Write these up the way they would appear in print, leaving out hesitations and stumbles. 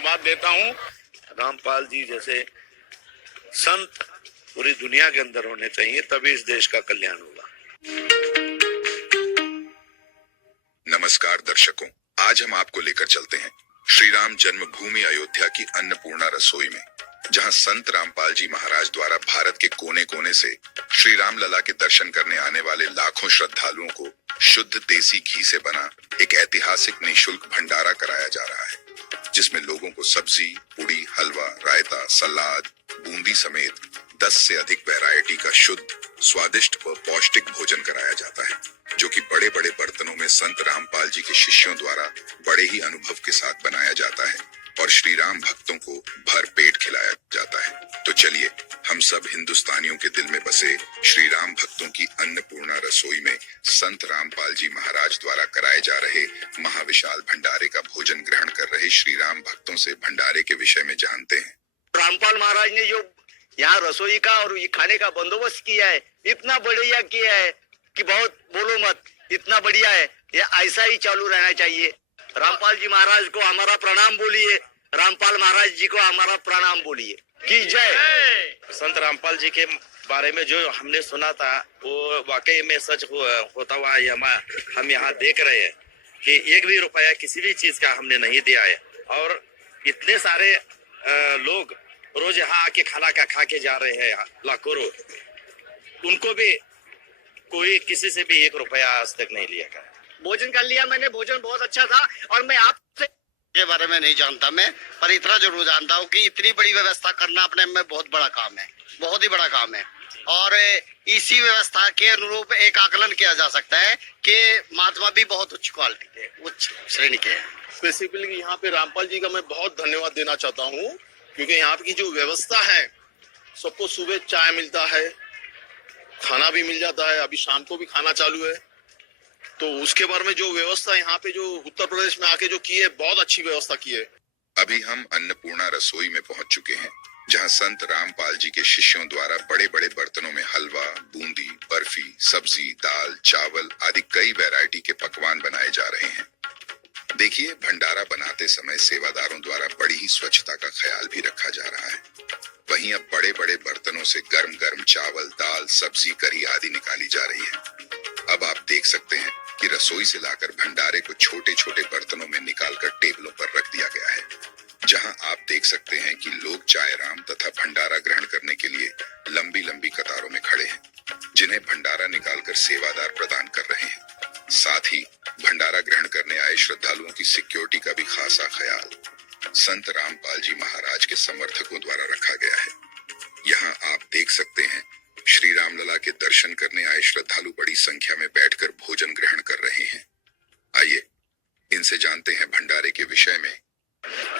धन्यवाद देता हूँ। रामपाल जी जैसे संत पूरी दुनिया के अंदर होने चाहिए, तभी इस देश का कल्याण होगा। नमस्कार दर्शकों, आज हम आपको लेकर चलते हैं श्री राम जन्मभूमि अयोध्या की अन्नपूर्णा रसोई में, जहां संत रामपाल जी महाराज द्वारा भारत के कोने कोने से श्री राम लला के दर्शन करने आने वाले लाखों श्रद्धालुओं को शुद्ध देसी घी से बना एक ऐतिहासिक निःशुल्क भंडारा कराया जा रहा है, जिसमें लोगों को सब्जी, पूड़ी, हलवा, रायता, सलाद, बूंदी समेत 10 से अधिक वैरायटी का शुद्ध, स्वादिष्ट व पौष्टिक भोजन कराया जाता है, जो कि बड़े बड़े बर्तनों में संत रामपाल जी के शिष्यों द्वारा बड़े ही अनुभव के साथ बनाया जाता है और श्री राम भक्तों को भर पेट खिलाया जाता है। तो चलिए हम सब हिंदुस्तानियों के दिल में बसे श्री राम भक्तों की अन्नपूर्णा रसोई में संत रामपाल जी महाराज द्वारा कराए जा रहे महाविशाल भंडारे का भोजन ग्रहण कर रहे श्री राम भक्तों से भंडारे के विषय में जानते हैं। रामपाल महाराज ने जो यहाँ रसोई का और ये खाने का बंदोबस्त किया है, इतना बढ़िया किया है कि बहुत बोलो मत, इतना बढ़िया है। ये ऐसा ही चालू रहना चाहिए। रामपाल जी महाराज को हमारा प्रणाम बोलिए, रामपाल महाराज जी को हमारा प्रणाम बोलिए। की जय। संत रामपाल जी के बारे में जो हमने सुना था वो वाकई में सच होता हुआ हम यहाँ देख रहे हैं कि एक भी रुपया किसी भी चीज का हमने नहीं दिया है, और इतने सारे लोग रोज यहाँ आके खाना का खा के जा रहे हैं, लाखों लोग, उनको भी कोई किसी से भी 1 रुपया आज तक नहीं लिया गया। भोजन कर लिया मैंने, भोजन बहुत अच्छा था। और मैं आपसे के बारे में नहीं जानता मैं, पर इतना जरूर जानता हूँ कि इतनी बड़ी व्यवस्था करना अपने में बहुत बड़ा काम है, बहुत ही बड़ा काम है। और इसी व्यवस्था के अनुरूप एक आकलन किया जा सकता है कि महात्मा भी बहुत उच्च क्वालिटी के, उच्च श्रेणी के हैं। स्पेसिफिकली यहाँ पे रामपाल जी का मैं बहुत धन्यवाद देना चाहता हूँ, क्योंकि यहाँ की जो व्यवस्था है, सबको सुबह चाय मिलता है, खाना भी मिल जाता है, अभी शाम को भी खाना चालू है। तो उसके बारे में जो व्यवस्था यहाँ पे जो उत्तर प्रदेश में आके जो की है, बहुत अच्छी व्यवस्था की है। अभी हम अन्नपूर्णा रसोई में पहुंच चुके हैं, जहां संत रामपाल जी के शिष्यों द्वारा बड़े बड़े बर्तनों में हलवा, बूंदी, बर्फी, सब्जी, दाल, चावल आदि कई वैरायटी के पकवान बनाए जा रहे हैं। देखिए, भंडारा बनाते समय सेवादारों द्वारा बड़ी ही स्वच्छता का ख्याल भी रखा जा रहा है। वहीं अब बड़े बड़े बर्तनों से गर्म गर्म चावल, दाल, सब्जी, करी आदि निकाली जा रही है। अब आप देख सकते हैं कि रसोई से लाकर भंडारे को छोटे छोटे बर्तनों में निकालकर टेबलों पर रख दिया गया है, जहां आप देख सकते हैं कि लोग चाय राम तथा भंडारा ग्रहण करने के लिए लंबी लंबी कतारों में खड़े हैं, जिन्हें भंडारा निकालकर सेवादार प्रदान कर रहे हैं। साथ ही भंडारा ग्रहण करने आए श्रद्धालुओं की सिक्योरिटी का भी खासा ख्याल संत रामपाल जी महाराज के समर्थकों द्वारा रखा गया है। यहाँ आप देख सकते हैं श्री राम लला के दर्शन करने आए श्रद्धालु बड़ी संख्या में बैठकर भोजन ग्रहण कर रहे हैं। आइए इनसे जानते हैं भंडारे के विषय में।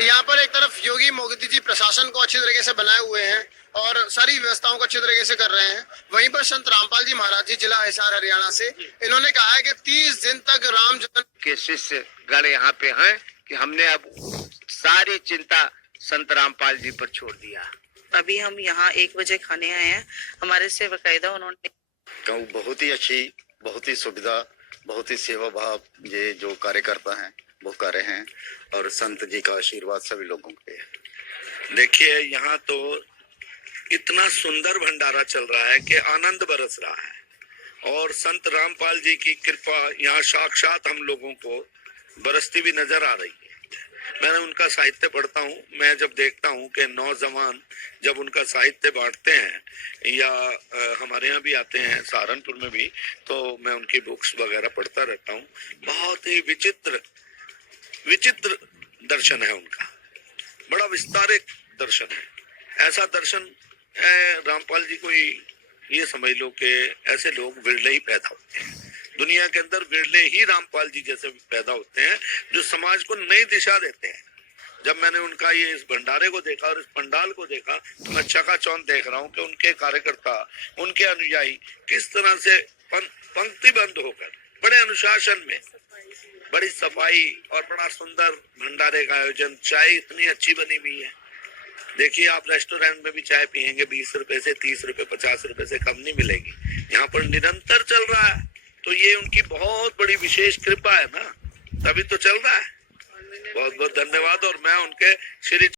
यहाँ पर एक तरफ योगी मोदी जी प्रशासन को अच्छी तरीके से बनाए हुए हैं और सारी व्यवस्थाओं को अच्छी तरीके से कर रहे हैं। वहीं पर संत रामपाल जी महाराज जी जिला हिसार हरियाणा से, इन्होंने कहा है कि 30 दिन तक राम जन्म के शिष्य गण यहाँ पे हैं कि हमने अब सारी चिंता संत रामपाल जी पर छोड़ दिया। अभी हम यहाँ 1 बजे खाने आए हैं, हमारे से बकायदा उन्होंने बहुत ही अच्छी, बहुत ही सुविधा, बहुत ही सेवा भाव ये जो कार्यकर्ता हैं वो कर रहे हैं, और संत जी का आशीर्वाद सभी लोगों पे है। देखिए, यहाँ तो इतना सुंदर भंडारा चल रहा है कि आनंद बरस रहा है, और संत रामपाल जी की कृपा यहाँ साक्षात हम लोगों को बरसती भी नजर आ रही है। मैंने उनका साहित्य पढ़ता हूँ, मैं जब देखता हूँ कि नौजवान जब उनका साहित्य बांटते हैं या हमारे यहाँ भी आते हैं, सहारनपुर में भी, तो मैं उनकी बुक्स वगैरह पढ़ता रहता हूँ। बहुत ही विचित्र विचित्र दर्शन है उनका, बड़ा विस्तारित दर्शन है। ऐसा दर्शन रामपाल जी को ये समझ लो कि ऐसे लोग विरले ही पैदा होते हैं दुनिया के अंदर, विरले ही रामपाल जी जैसे पैदा होते हैं जो समाज को नई दिशा देते हैं। जब मैंने उनका ये इस भंडारे को देखा और इस पंडाल को देखा, तो मैं चकाचौंध देख रहा हूँ कि उनके कार्यकर्ता, उनके अनुयायी किस तरह से पंक्तिबद्ध होकर बड़े अनुशासन में, बड़ी सफाई और बड़ा सुंदर भंडारे का आयोजन, चाय इतनी अच्छी बनी हुई है। देखिए, आप रेस्टोरेंट में भी चाय पियेंगे 20 रुपए से 30 रुपए 50 रुपए से कम नहीं मिलेगी। यहाँ पर निरंतर चल रहा है, तो ये उनकी बहुत बड़ी विशेष कृपा है ना, तभी तो चल रहा है। बहुत बहुत धन्यवाद। और मैं उनके श्री